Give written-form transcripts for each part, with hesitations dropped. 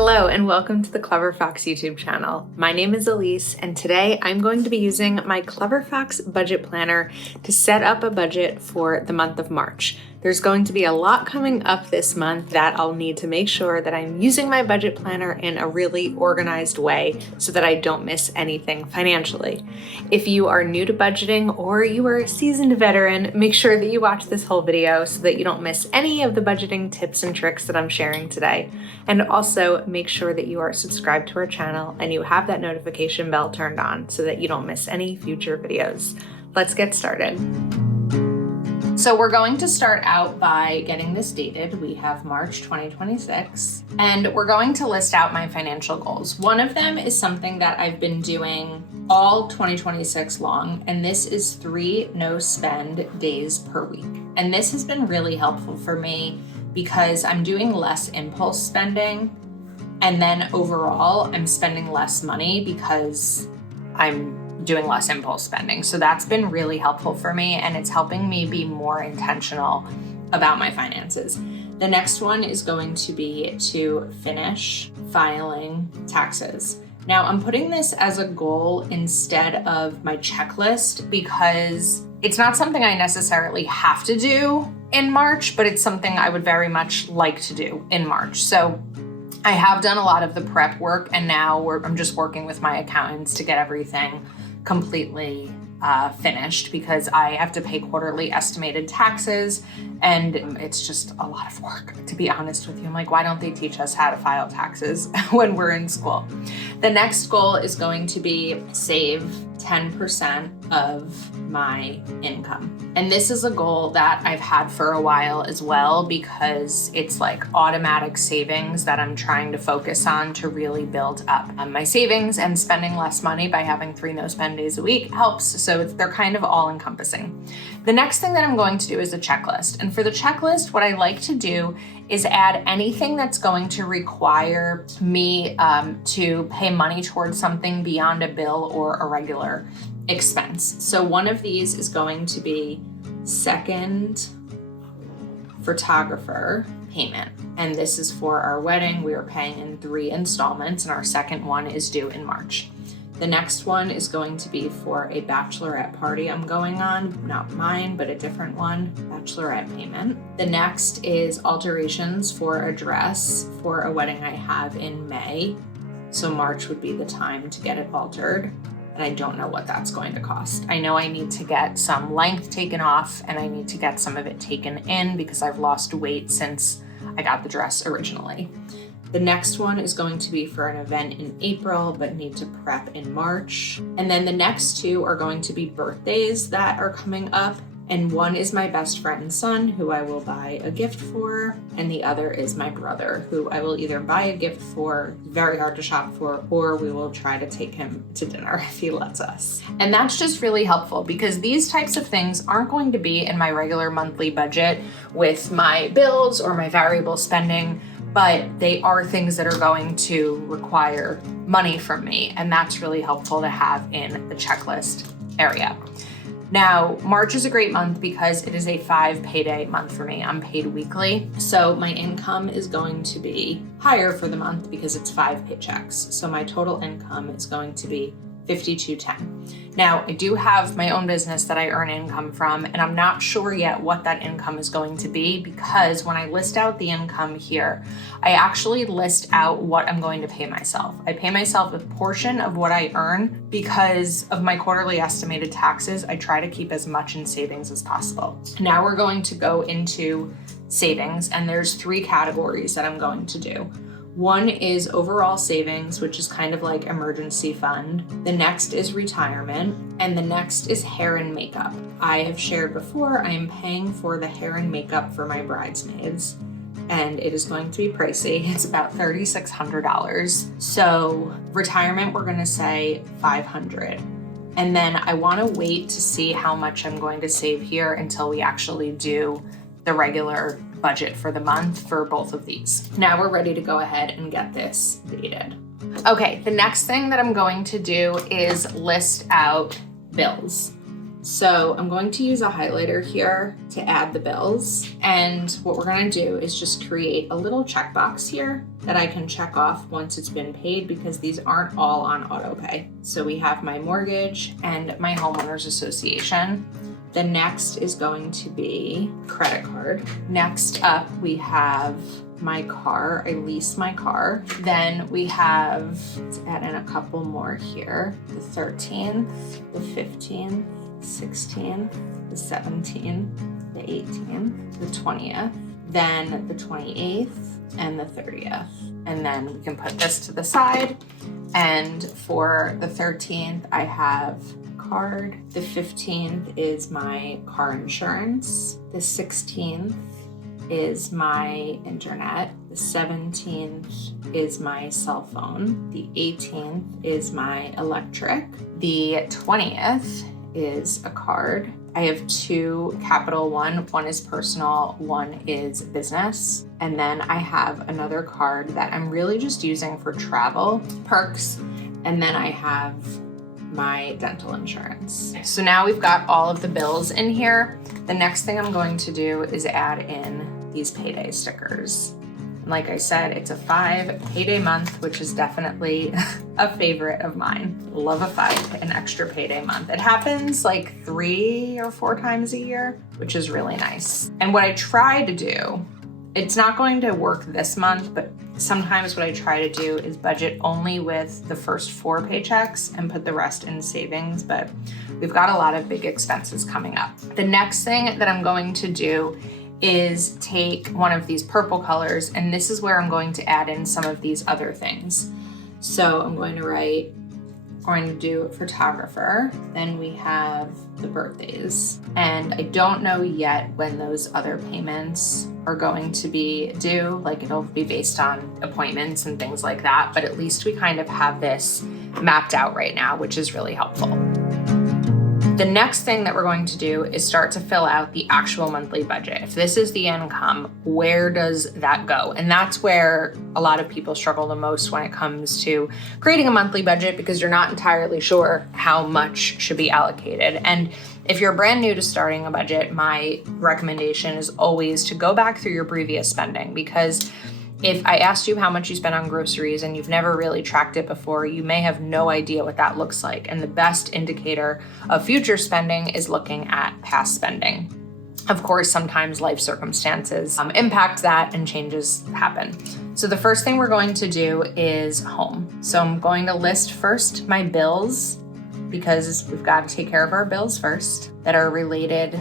Hello and welcome to the Clever Fox YouTube channel. My name is Ilysse and today I'm going to be using my Clever Fox budget planner to set up a budget for the month of March. There's going to be a lot coming up this month that I'll need to make sure that I'm using my budget planner in a really organized way so that I don't miss anything financially. If you are new to budgeting or you are a seasoned veteran, make sure that you watch this whole video so that you don't miss any of the budgeting tips and tricks that I'm sharing today. And also make sure that you are subscribed to our channel and you have that notification bell turned on so that you don't miss any future videos. Let's get started. So we're going to start out by getting this dated. We have March 2026, and we're going to list out my financial goals. One of them is something that I've been doing all 2026 long, and this is 3 no spend days per week. And this has been really helpful for me because I'm doing less impulse spending, and then overall I'm spending less money because I'm doing less impulse spending. So that's been really helpful for me, and it's helping me be more intentional about my finances. The next one is going to be to finish filing taxes. Now I'm putting this as a goal instead of my checklist because it's not something I necessarily have to do in March, but it's something I would very much like to do in March. So I have done a lot of the prep work, and now I'm just working with my accountants to get everything completely finished because I have to pay quarterly estimated taxes, and it's just a lot of work, to be honest with you. I'm like, why don't they teach us how to file taxes when we're in school? The next goal is going to be save 10% of my income. And this is a goal that I've had for a while as well because it's like automatic savings that I'm trying to focus on to really build up my savings, and spending less money by having 3 no spend days a week helps. So they're kind of all encompassing. The next thing that I'm going to do is a checklist. And for the checklist, what I like to do is add anything that's going to require me to pay money towards something beyond a bill or a regular expense. So one of these is going to be second photographer payment. And this is for our wedding. We are paying in 3 installments, and our second one is due in March. The next one is going to be for a bachelorette party I'm going on, not mine, but a different one, bachelorette payment. The next is alterations for a dress for a wedding I have in May. So March would be the time to get it altered. And I don't know what that's going to cost. I know I need to get some length taken off, and I need to get some of it taken in because I've lost weight since I got the dress originally. The next one is going to be for an event in April, but need to prep in March. And then the next 2 are going to be birthdays that are coming up. And one is my best friend's son, who I will buy a gift for. And the other is my brother, who I will either buy a gift for, very hard to shop for, or we will try to take him to dinner if he lets us. And that's just really helpful because these types of things aren't going to be in my regular monthly budget with my bills or my variable spending, but they are things that are going to require money from me. And that's really helpful to have in the checklist area. Now, March is a great month because it is a 5 payday month for me. I'm paid weekly. So my income is going to be higher for the month because it's 5 paychecks. So my total income is going to be $52.10. Now, I do have my own business that I earn income from, and I'm not sure yet what that income is going to be because when I list out the income here, I actually list out what I'm going to pay myself. I pay myself a portion of what I earn because of my quarterly estimated taxes. I try to keep as much in savings as possible. Now we're going to go into savings, and there's 3 categories that I'm going to do. One is overall savings, which is kind of like emergency fund. The next is retirement, and the next is hair and makeup. I have shared before, I am paying for the hair and makeup for my bridesmaids, and it is going to be pricey. It's about $3,600. So retirement, we're gonna say $500. And then I wanna wait to see how much I'm going to save here until we actually do the regular budget for the month for both of these. Now we're ready to go ahead and get this dated. Okay, the next thing that I'm going to do is list out bills. So I'm going to use a highlighter here to add the bills. And what we're going to do is just create a little checkbox here that I can check off once it's been paid, because these aren't all on auto pay. So we have my mortgage and my homeowners association. The next is going to be credit card. Next up, we have my car. I lease my car. Then we have, let's add in a couple more here. The 13th, the 15th, 16th, the 17th, the 18th, the 20th, then the 28th, and the 30th. And then we can put this to the side. And for the 13th, I have card. The 15th is my car insurance. The 16th is my internet. The 17th is my cell phone. The 18th is my electric. The 20th is a card. I have two Capital One. One is personal, one is business. And then I have another card that I'm really just using for travel perks. And then I have my dental insurance. So now we've got all of the bills in here. The next thing I'm going to do is add in these payday stickers. And like I said, it's a 5 payday month, which is definitely a favorite of mine. Love an extra payday month. It happens like 3 or 4 times a year, which is really nice. And what I try to do, it's not going to work this month, but sometimes what I try to do is budget only with the first 4 paychecks and put the rest in savings, but we've got a lot of big expenses coming up. The next thing that I'm going to do is take one of these purple colors, and this is where I'm going to add in some of these other things. So I'm going to do photographer, then we have the birthdays. And I don't know yet when those other payments are going to be due, like it'll be based on appointments and things like that, but at least we kind of have this mapped out right now, which is really helpful. The next thing that we're going to do is start to fill out the actual monthly budget. If this is the income, where does that go? And that's where a lot of people struggle the most when it comes to creating a monthly budget, because you're not entirely sure how much should be allocated. And if you're brand new to starting a budget, my recommendation is always to go back through your previous spending, because if I asked you how much you spent on groceries and you've never really tracked it before, you may have no idea what that looks like. And the best indicator of future spending is looking at past spending. Of course, sometimes life circumstances impact that and changes happen. So the first thing we're going to do is home. So I'm going to list first my bills, because we've got to take care of our bills first that are related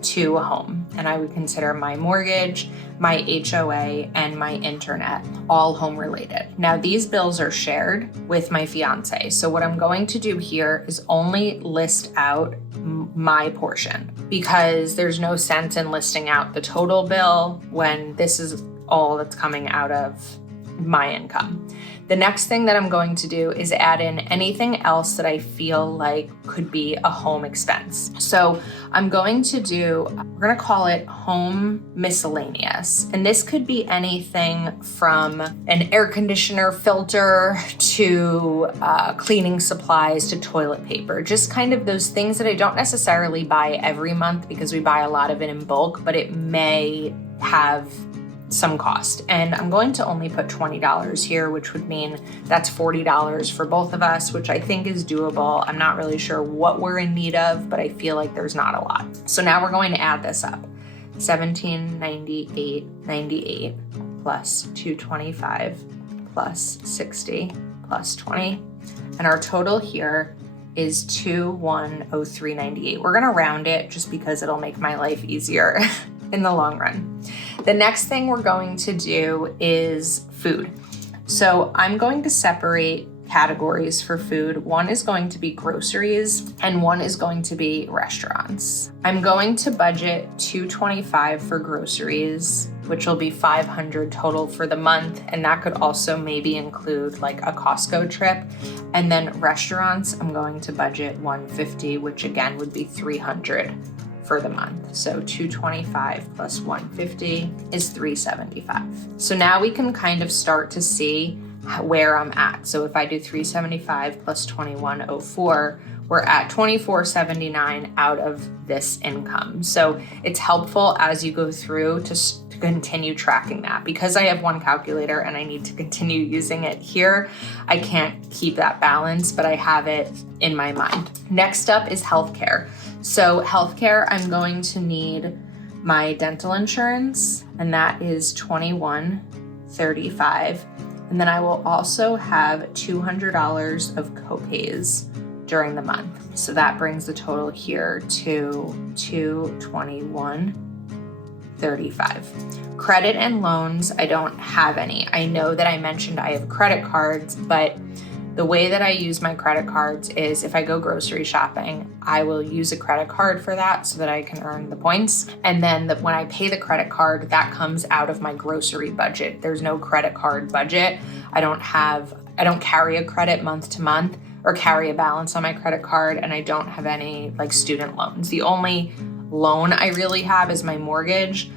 to a home. And I would consider my mortgage, my HOA, and my internet all home related. Now these bills are shared with my fiance. So what I'm going to do here is only list out my portion, because there's no sense in listing out the total bill when this is all that's coming out of my income. The next thing that I'm going to do is add in anything else that I feel like could be a home expense. So I'm going to we're going to call it home miscellaneous. And this could be anything from an air conditioner filter to cleaning supplies to toilet paper, just kind of those things that I don't necessarily buy every month because we buy a lot of it in bulk, but it may have some cost. And I'm going to only put $20 here, which would mean that's $40 for both of us, which I think is doable. I'm not really sure what we're in need of, but I feel like there's not a lot. So now we're going to add this up. $1798.98 plus $225 plus $60 plus $20. And our total here is $2103.98. We're gonna round it just because it'll make my life easier in the long run. The next thing we're going to do is food. So I'm going to separate categories for food. One is going to be groceries and one is going to be restaurants. I'm going to budget $225 for groceries, which will be $500 total for the month. And that could also maybe include like a Costco trip. And then restaurants, I'm going to budget $150, which again would be $300 for the month. So $225 plus $150 is $375. So now we can kind of start to see where I'm at. So if I do $375 plus $2104, we're at $24.79 out of this income. So it's helpful as you go through to continue tracking that. Because I have one calculator and I need to continue using it here, I can't keep that balance, but I have it in my mind. Next up is healthcare. So healthcare, I'm going to need my dental insurance, and that is $21.35. And then I will also have $200 of copays during the month. So that brings the total here to $221.35. Credit and loans, I don't have any. I know that I mentioned I have credit cards, but the way that I use my credit cards is if I go grocery shopping, I will use a credit card for that so that I can earn the points. And then when I pay the credit card, that comes out of my grocery budget. There's no credit card budget. I don't carry a credit month to month or carry a balance on my credit card, and I don't have any like student loans. The only loan I really have is my mortgage.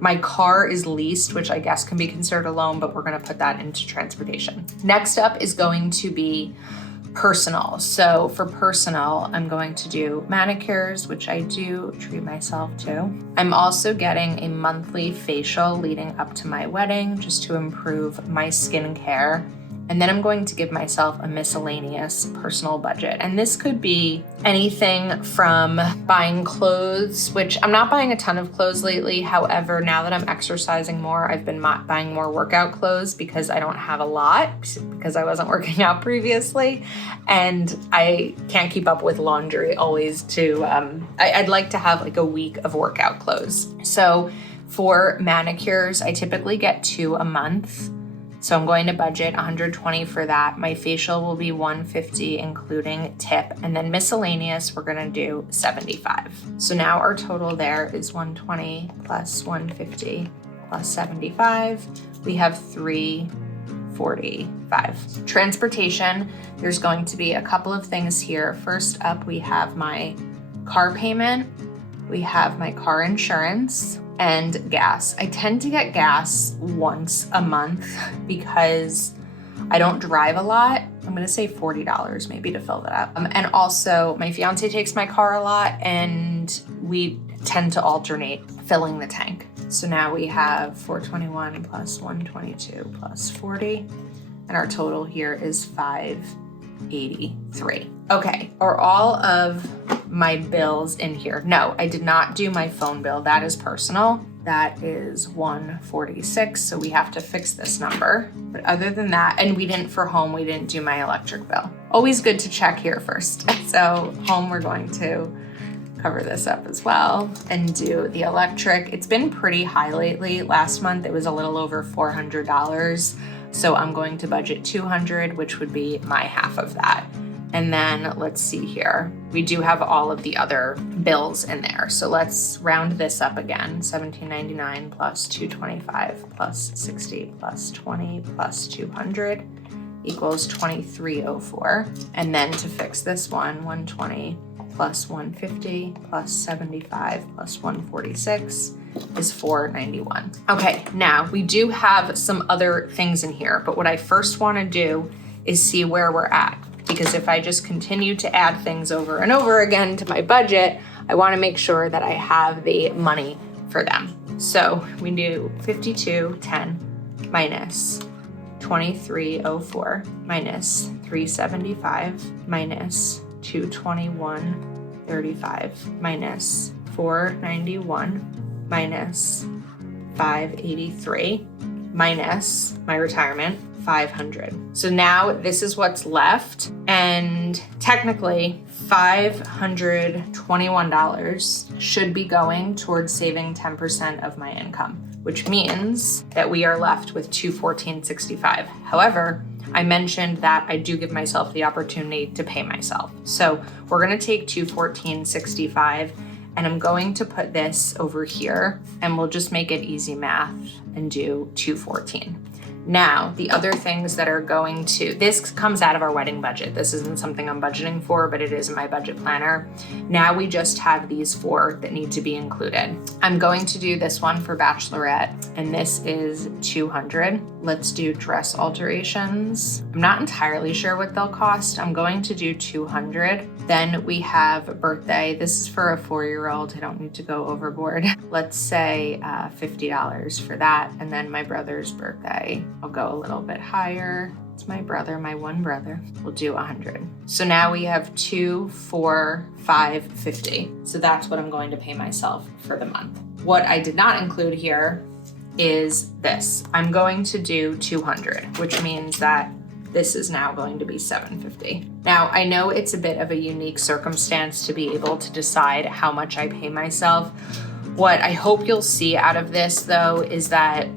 My car is leased, which I guess can be considered a loan, but we're gonna put that into transportation. Next up is going to be personal. So for personal, I'm going to do manicures, which I do treat myself to. I'm also getting a monthly facial leading up to my wedding just to improve my skincare. And then I'm going to give myself a miscellaneous personal budget. And this could be anything from buying clothes, which I'm not buying a ton of clothes lately. However, now that I'm exercising more, I've been buying more workout clothes because I don't have a lot because I wasn't working out previously. And I can't keep up with laundry always I'd like to have like a week of workout clothes. So for manicures, I typically get 2 a month. So I'm going to budget $120 for that. My facial will be $150, including tip. And then miscellaneous, we're gonna do $75. So now our total there is $120 plus $150 plus $75. We have $345. Transportation, there's going to be a couple of things here. First up, we have my car payment. We have my car insurance and gas. I tend to get gas once a month because I don't drive a lot. I'm gonna say $40 maybe to fill that up. And also my fiance takes my car a lot and we tend to alternate filling the tank. So now we have $421 plus $122 plus $40, and our total here is $583. Okay, are all of my bills in here? No, I did not do my phone bill. That is personal. That is $146, so we have to fix this number. But other than that, and we didn't do my electric bill. Always good to check here first. So home, we're going to cover this up as well and do the electric. It's been pretty high lately. Last month, it was a little over $400. So I'm going to budget $200, which would be my half of that. And then let's see here. We do have all of the other bills in there. So let's round this up again. $17.99 plus $225 plus $60 plus $20 plus $200 equals $23.04. And then to fix this one, $120 plus $150 plus $75 plus $146 is $491. Okay, now we do have some other things in here, but what I first want to do is see where we're at. Because if I just continue to add things over and over again to my budget, I want to make sure that I have the money for them. So we do $52.10 minus $23.04 minus $375 minus $221.35 minus $491 minus $583 minus my retirement, $500. So now this is what's left, and technically $521 should be going towards saving 10% of my income, which means that we are left with $214.65. However, I mentioned that I do give myself the opportunity to pay myself. So we're gonna take $214.65 and I'm going to put this over here and we'll just make it easy math and do $214. Now, the other things that are going to, this comes out of our wedding budget. This isn't something I'm budgeting for, but it is in my budget planner. Now we just have these 4 that need to be included. I'm going to do this one for bachelorette, and this is $200. Let's do dress alterations. I'm not entirely sure what they'll cost. I'm going to do $200. Then we have birthday. This is for a 4-year-old. I don't need to go overboard. Let's say $50 for that. And then my brother's birthday, I'll go a little bit higher. It's my brother, my one brother. We'll do 100. So now we have 2, 4, 5, 50. So that's what I'm going to pay myself for the month. What I did not include here is this. I'm going to do 200, which means that this is now going to be $750. Now, I know it's a bit of a unique circumstance to be able to decide how much I pay myself. What I hope you'll see out of this, though, is that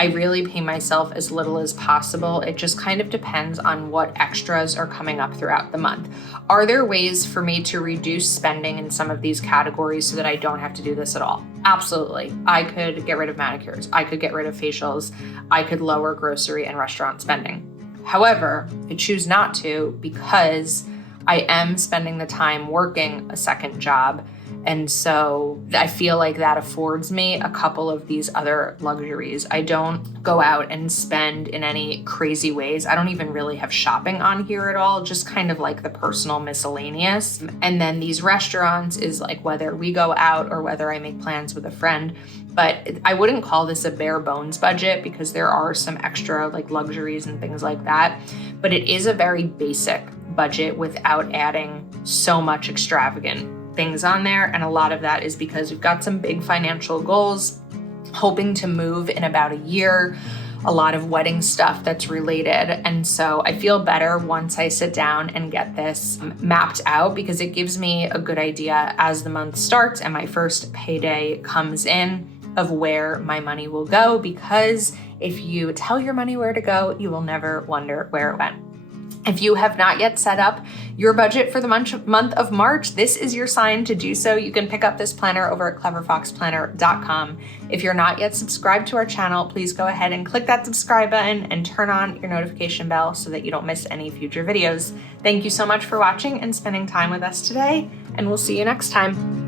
I really pay myself as little as possible. It just kind of depends on what extras are coming up throughout the month. Are there ways for me to reduce spending in some of these categories so that I don't have to do this at all? Absolutely. I could get rid of manicures. I could get rid of facials. I could lower grocery and restaurant spending. However, I choose not to because I am spending the time working a second job. And so I feel like that affords me a couple of these other luxuries. I don't go out and spend in any crazy ways. I don't even really have shopping on here at all, just kind of like the personal miscellaneous. And then these restaurants is like whether we go out or whether I make plans with a friend. But I wouldn't call this a bare bones budget because there are some extra like luxuries and things like that. But it is a very basic budget without adding so much extravagant things on there. And a lot of that is because we've got some big financial goals, hoping to move in about a year, a lot of wedding stuff that's related. And so I feel better once I sit down and get this mapped out because it gives me a good idea as the month starts and my first payday comes in of where my money will go, because if you tell your money where to go, you will never wonder where it went. If you have not yet set up your budget for the month of March, this is your sign to do so. You can pick up this planner over at cleverfoxplanner.com. If you're not yet subscribed to our channel, please go ahead and click that subscribe button and turn on your notification bell so that you don't miss any future videos. Thank you so much for watching and spending time with us today, and we'll see you next time.